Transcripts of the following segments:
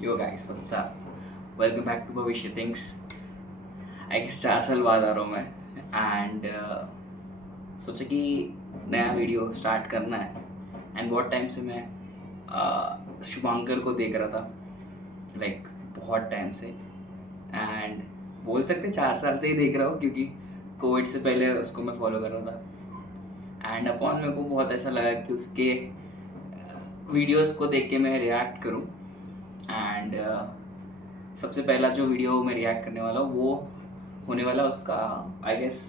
Yo guys what's up, welcome back to Bhavishya things. I guess 4 साल बाद आ रहा हूँ मैं एंड सोचा कि नया वीडियो स्टार्ट करना है। एंड बहुत टाइम से मैं शुभांकर को देख रहा था, लाइक बहुत टाइम से। एंड बोल सकते 4 साल से ही देख रहा हूँ, क्योंकि कोविड से पहले उसको मैं फॉलो कर रहा था। एंड अपॉन मेरे को बहुत ऐसा लगा कि उसके वीडियोस को देख के मैं रिएक्ट करूँ। एंड सबसे पहला जो वीडियो मैं रिएक्ट करने वाला हूँ वो होने वाला उसका, आई गेस,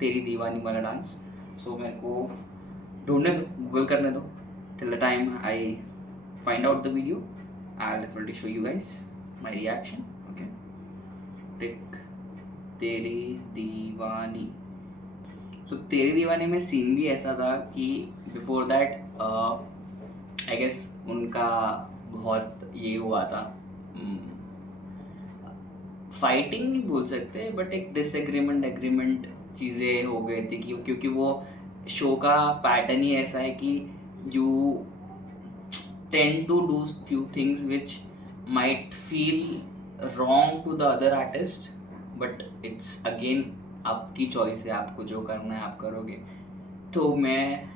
तेरी दीवानी वाला डांस। सो मेरे को ढूंढने दो, गूगल करने दो। Till the time I find out the video, I will definitely show you guys my reaction. Okay, टिक तेरी दीवानी। सो तेरी दीवानी में सीन भी ऐसा था कि बिफोर दैट आई गेस उनका बहुत ये हुआ था, फाइटिंग नहीं बोल सकते बट एक डिसएग्रीमेंट एग्रीमेंट चीज़ें हो गई थी, क्योंकि वो शो का पैटर्न ही ऐसा है कि you tend to do few things which might feel wrong to the other artist, but it's again आपकी चॉइस है, आपको जो करना है आप करोगे। तो मैं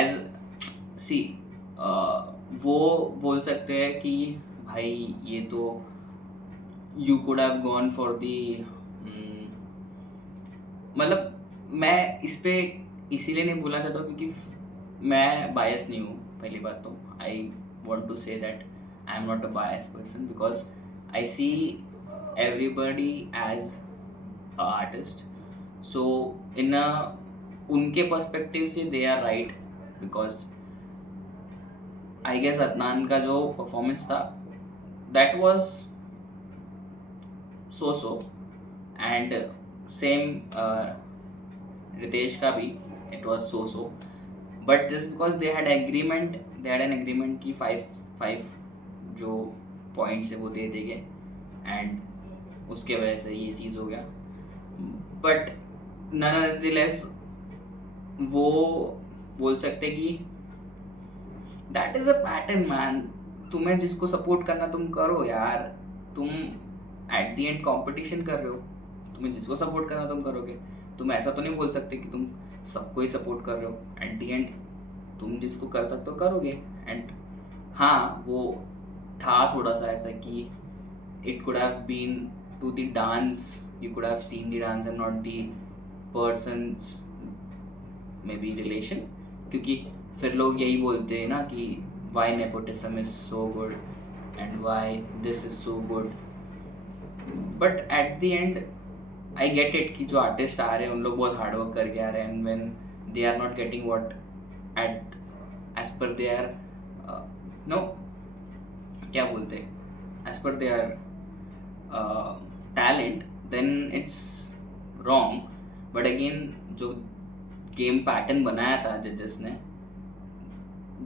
एज सी वो बोल सकते हैं कि भाई ये तो you could have gone for the, मतलब मैं इस पे इसीलिए नहीं बोलना चाहता हूँ क्योंकि मैं बायस नहीं हूँ। पहली बात तो I want to say that I am not a bias person, because I see everybody as a artist. So in उनके पर्सपेक्टिव से they are right, because I guess Adnan का जो परफॉर्मेंस था that was so and same Ritesh का भी it was so, but just because they had an agreement कि 5 जो points है वो दे देंगे, एंड उसके वजह से ये चीज़ हो गया। बट नॉनदलेस वो बोल सकते कि that is a pattern man. तुम्हें जिसको सपोर्ट करना तुम करो यार, तुम एट द एंड कंपटीशन कर रहे हो, तुम्हें जिसको सपोर्ट करना तुम करोगे। तुम ऐसा तो नहीं बोल सकते कि तुम सबको ही सपोर्ट कर रहे हो। एट द एंड तुम जिसको कर सकते हो करोगे। एंड हाँ, वो था थोड़ा सा ऐसा कि it could have been to the dance, you could have seen the dance and not the persons maybe relation, क्योंकि फिर लोग यही बोलते हैं ना कि why nepotism is so good and why this is so good. But at the end I get it कि जो आर्टिस्ट आ रहे हैं उन लोग बहुत हार्डवर्क करके आ रहे हैं, and when they are not getting what at as per they are no, क्या बोलते हैं, as per they are talent, then it's wrong. But again जो गेम पैटर्न बनाया था जजेस ने,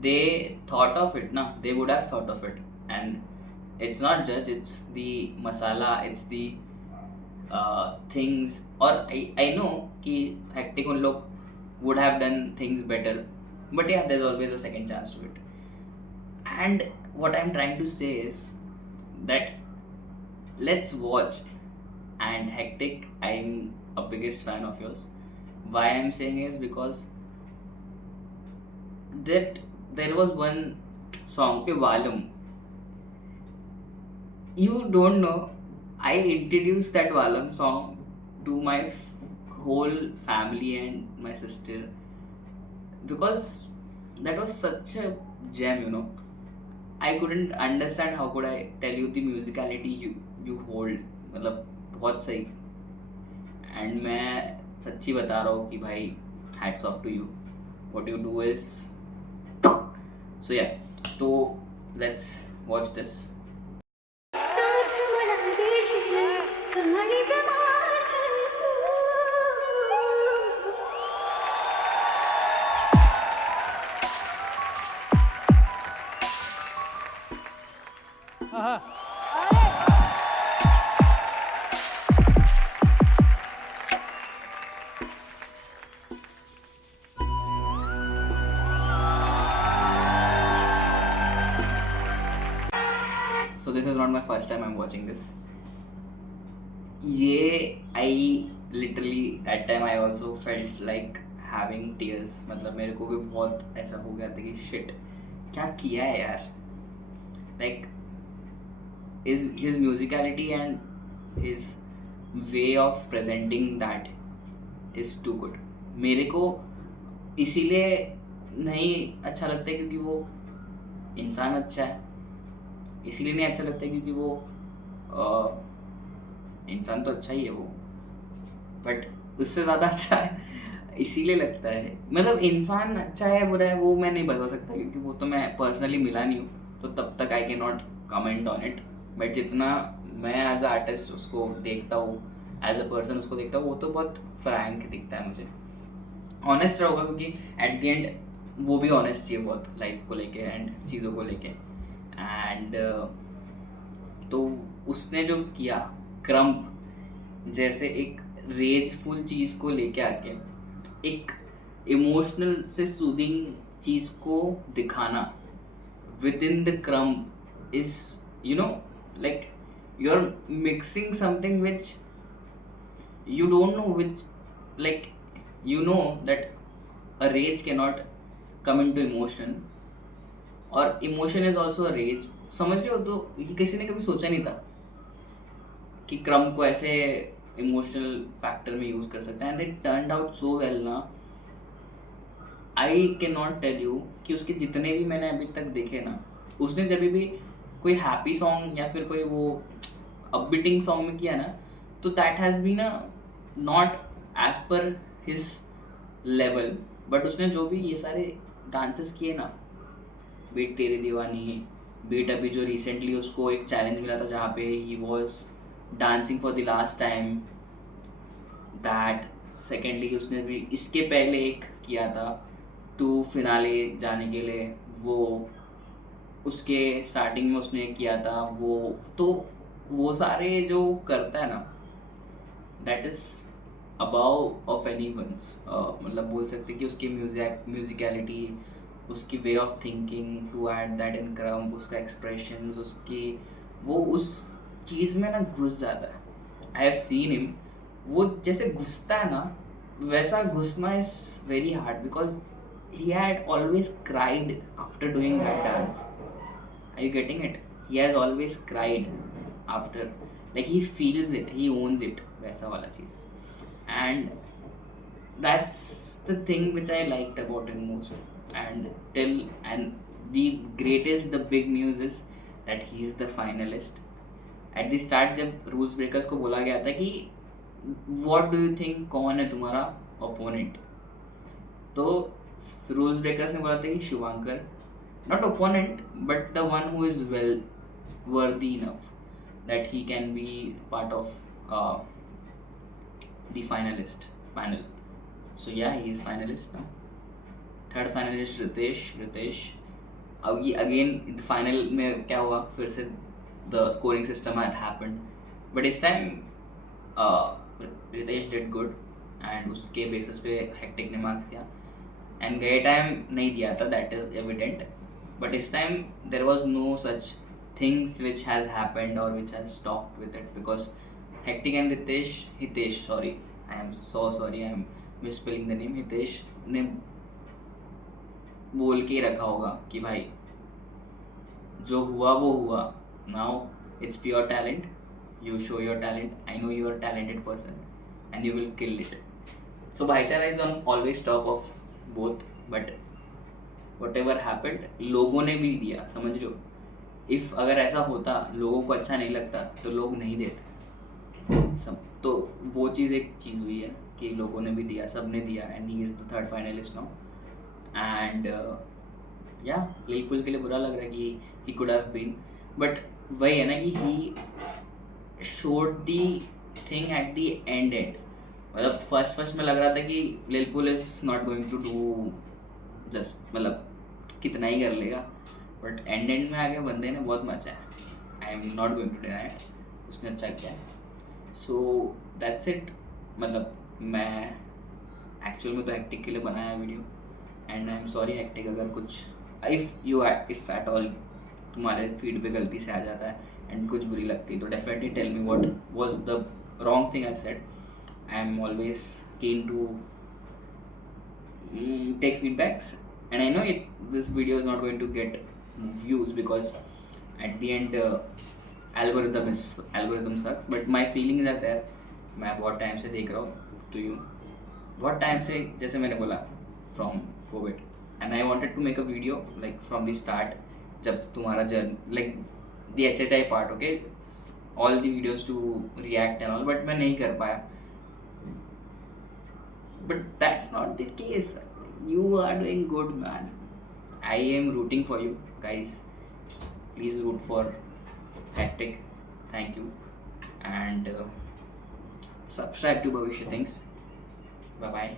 they thought of it, na, they would have thought of it. And it's not judge, it's the masala, it's the things. Or I know कि hectic उन लोग would have done things better, but yeah, there's always a second chance to it. And what I'm trying to say is that let's watch. And hectic, I'm a biggest fan of yours. Why I'm saying is because that there was one song पे Valam. You don't know, I introduced that Valam song to my whole family and my sister, because that was such a gem, you know. I couldn't understand how could I tell you the musicality you hold, मतलब बहुत सही। And मैं सच्ची बता रहा हूँ कि भाई hats off to you, what you do is so yeah. तो लेट्स वॉच दिस। साथ मला देशील काळीज माझं तू. so this is not my first time I'm watching this. ये I literally that time I also felt like having tears. मतलब मेरे को भी बहुत ऐसा हो गया था कि shit क्या किया है यार. Like his musicality and his way of presenting that is too good. मेरे को इसीलिए नहीं अच्छा लगता है क्योंकि वो इंसान अच्छा है, इसीलिए नहीं अच्छा लगता है क्योंकि वो इंसान तो अच्छा ही है वो, बट उससे ज़्यादा अच्छा है इसीलिए लगता है. मतलब इंसान अच्छा है बुरा है वो मैं नहीं बता सकता क्योंकि वो तो मैं पर्सनली मिला नहीं हूँ, तो तब तक आई can not comment on it. But जितना मैं एज अ आर्टिस्ट उसको देखता हूँ, एज अ पर्सन उसको देखता हूँ, वो तो बहुत फ्रैंक दिखता है मुझे, ऑनेस्ट रहोगा क्योंकि एट द एंड वो भी ऑनेस्ट ही है बहुत लाइफ को लेके एंड चीज़ों को लेके. एंड तो उसने जो किया क्रम्प जैसे एक रेजफुल चीज़ को लेके आके एक इमोशनल से सूदिंग चीज़ को दिखाना within the crump is you know like you are mixing something which you don't know which, like you know that a rage cannot come into emotion और emotion is also a rage. समझ रहे हो? तो ये किसी ने कभी सोचा नहीं था कि क्रम को ऐसे इमोशनल फैक्टर में यूज कर सकते हैं and it turned out so well ना. I can not tell you कि उसके जितने भी मैंने अभी तक देखे ना, उसने जब भी कोई हैप्पी सॉन्ग या फिर कोई वो अपबीटिंग सॉन्ग में किया ना, तो that has been a not as per his level. But उसने जो भी ये सारे डांसेस किए ना, बीट तेरी दीवानी, बीट अभी जो रिसेंटली उसको एक चैलेंज मिला था जहाँ पे he was dancing for the last time, that. Secondly उसने भी इसके पहले एक किया था टू फिनाले जाने के लिए, वो उसके स्टार्टिंग में उसने किया था वो. तो वो सारे जो करता है ना, that is above of anyone's. मतलब बोल सकते कि उसकी म्यूजिकलिटी, उसकी way of thinking to add that in क्रम, उसका एक्सप्रेशन, उसकी वो उस चीज़ में ना घुस जाता है. आई हैव सीन हिम, वो जैसे घुसता है ना वैसा घुसना is very hard because he had always cried after doing that dance. Are you getting it? He has always cried after, like he feels it, he owns it, वैसा वाला चीज़. And that's the thing which I liked about him most. And the greatest, the big news is that he is the finalist. At the start जब rules breakers को बोला गया था कि what do you think कौन है तुम्हारा opponent, तो रूल्स ब्रेकर्स ने बोला था कि Shivankar, not opponent but the one who is well worthy enough that he can be part of the finalist panel. So yeah he is finalist now. Third finalist Ritesh. अब ये अगेन फाइनल में क्या हुआ, फिर से the scoring system had happened, but इस time Ritesh did good and उसके basis पे हेक्टिक ने मार्क्स दिया एंड गए टाइम नहीं दिया था, दैट इज एविडेंट. बट इस time there was no such things which has happened or which has stopped with it because hectic and Hitesh sorry I am so sorry, I am misspelling the name. Hitesh ने बोल के ही रखा होगा कि भाई जो हुआ वो हुआ, now it's pure talent, you show your talent, I know you are a talented person and you will kill it. So भाईचारा is on always top of both, but whatever happened लोगों ने भी दिया, समझ रहे हो. if अगर ऐसा होता लोगों को अच्छा नहीं लगता तो लोग नहीं देते सब. तो वो चीज़ एक चीज़ हुई है कि लोगों ने भी दिया, सब ने दिया and he is the third finalist now. And yeah Lil Pull के लिए बुरा लग रहा है कि he could have been, but वही है ना कि he showed the thing at the end. मतलब फर्स्ट में लग रहा था कि Lil Pull is not going to do just, मतलब कितना ही कर लेगा, बट एंड में आके बंदे ने बहुत मचा है. I am not going to deny, उसने अच्छा किया है. So that's it. मतलब मैं एक्चुअल में तो हेक्टिक के लिए बनाया video and I am sorry hectic अगर कुछ इफ़ एट ऑल तुम्हारे फीड पे गलती से आ जाता है एंड कुछ बुरी लगती है, तो definitely tell me what was the wrong thing I said. I am always keen to take feedbacks, and I know this video is not going to get views because at the end algorithm sucks, but my feelings are there. मैं बहुत time से देख रहा हूँ to you, बहुत time से, जैसे मैंने बोला from COVID, and I wanted to make a video like from the start, जब तुम्हारा journey like the HHI part, okay, all the videos to react and all, but मैं नहीं कर पाया. But that's not the case. You are doing good, man. I am rooting for you guys. Please root for Hectic. Thank you. And subscribe to Bhavishya Things. Bye bye.